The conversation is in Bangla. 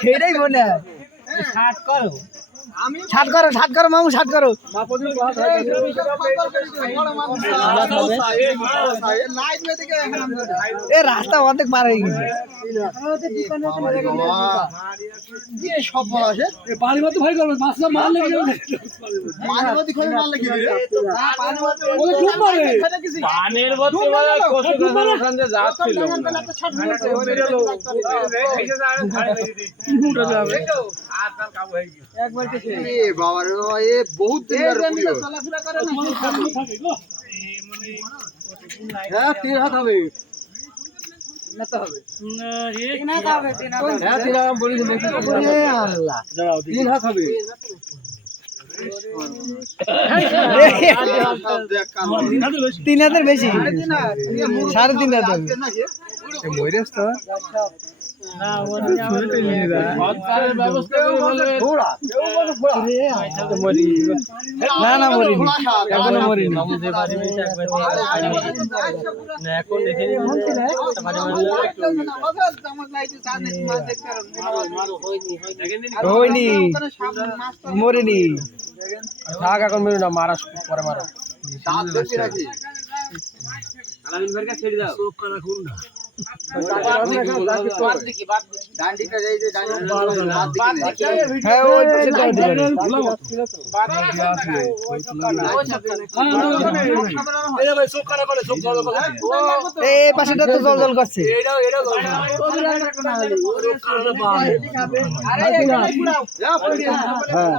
সেটাই মনে হয়। ষাট করো মামু, ষাট করো। এ রাস্তা অর্ধেক পার হয়ে গেছে। সব বড় আছে পানি মতো ভয় করবে মাছ মারলে পানি মতো খোঁজ মারলে কি হবে ও ডুব মারে পানির মধ্যে বলে কত গাছের ওখান দিয়ে যাচ্ছিল একবার কে এ বাবা রে এ বহুত দিনের পুরো চলাফেরা করে না মানে হ্যাঁ 3 হাত হবে না তো হবে তিন হাত হবে হ্যাঁ 3 হাত বলি দেখি এ আল্লাহ 3 হাত হবে তিন হাতের বেশি, 3.5 হাত ময়ূরেশ তো না না মরিনি, এখনো মরিনি। হয়নি মরিনি, থাক এখন মেরু না, মারা পরে মারা। এই পাশেটা তো জল জল করছে। হ্যাঁ